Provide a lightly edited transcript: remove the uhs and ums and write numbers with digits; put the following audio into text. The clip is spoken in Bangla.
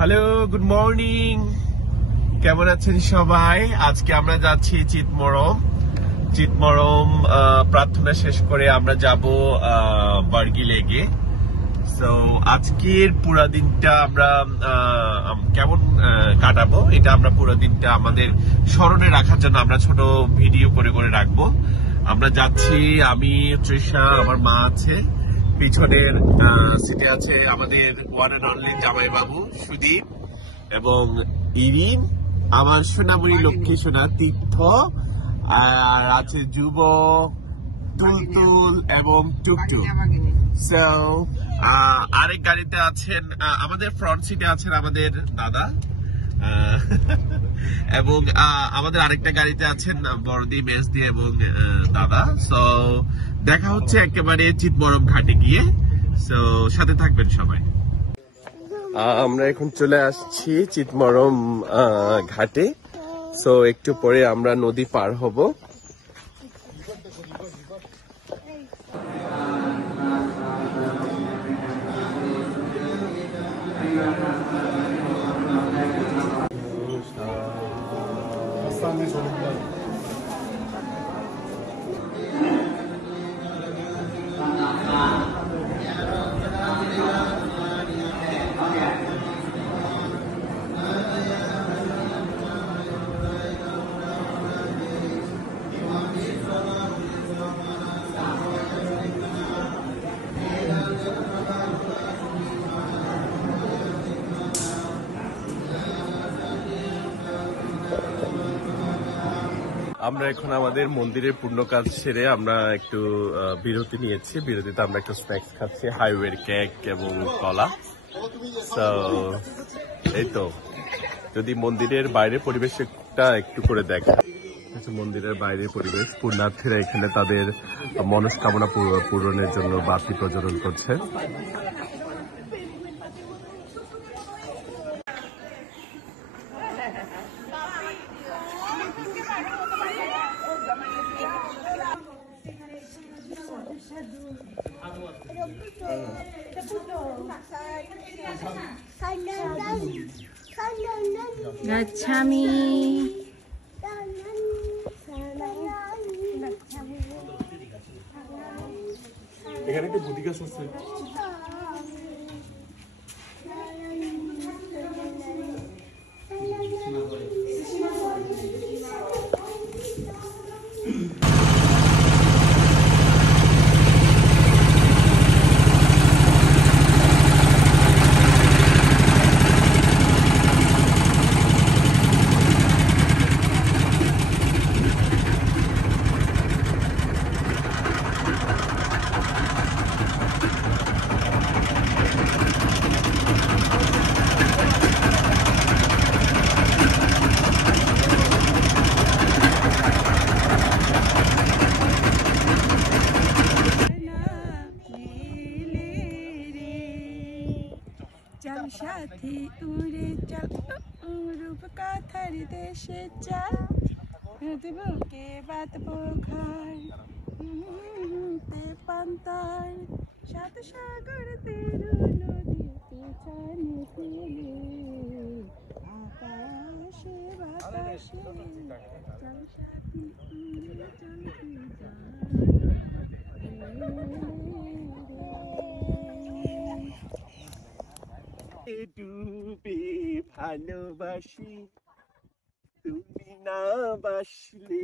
Hello, good morning. কেমন আছেন সবাই? আজকে আমরা যাচ্ছি চিতমরম প্রার্থনা শেষ করে আমরা যাব বার্গি লেগে। সো আজকের পুরো দিনটা আমরা কেমন কাটাবো, এটা আমরা পুরো দিনটা আমাদের স্মরণে রাখার জন্য আমরা ছোট ভিডিও করে করে রাখবো। আমরা যাচ্ছি, আমি, তৃষা, আমার মা আছে, পিছনের সিটে আছে আমাদের ওয়ান এন্ড অনলি জামাই বাবু সুদীপ এবং ইরিন, আমার সোনাময়ী লক্ষ্মী সোনা তীর্থ, আর আছে যুব, তুলতুল এবং টুকটুক। সো আরেক গাড়িতে আছেন, আমাদের ফ্রন্ট সিটে আছেন আমাদের দাদা, এবং আমাদের আরেকটা গাড়িতে আছেন বড়দি, মেজদি এবং দাদা। সো দেখা হচ্ছে একেবারে চিতমরম ঘাটে গিয়ে। সো সাথে থাকবেন সবাই। আমরা এখন চলে আসছি চিতমরম ঘাটে। সো একটু পরে আমরা নদী পার হব। আমরা এখন আমাদের মন্দিরের পূর্ণ কাজ সেরে আমরা একটু বিরতি নিয়েছি। বিরতিতে আমরা একটু স্ন্যাক্স খাচ্ছি, হাইওয়ের কেক এবং কলা। তো এই তো, যদি মন্দিরের বাইরের পরিবেশটা একটু করে দেখা, মন্দিরের বাইরের পরিবেশ, পুণ্যার্থীরা এখানে তাদের মনস্কামনা পূরণের জন্য বাতি প্রজ্বলন করছে। গাচ্ছামি এখানে একটা বুদ্ধি গাছ আছে। সাথী উড়ে চল রূপ কথার দেশে চল, বুকে বাঁধবো ঘর তে পান্তর, সাত সাগর তেরু নদীতে চানে ফেলে, আকাশে বাতাসে চল সাথী উড়ে ডুবে ভালোবাসি, তুমি না বাসলে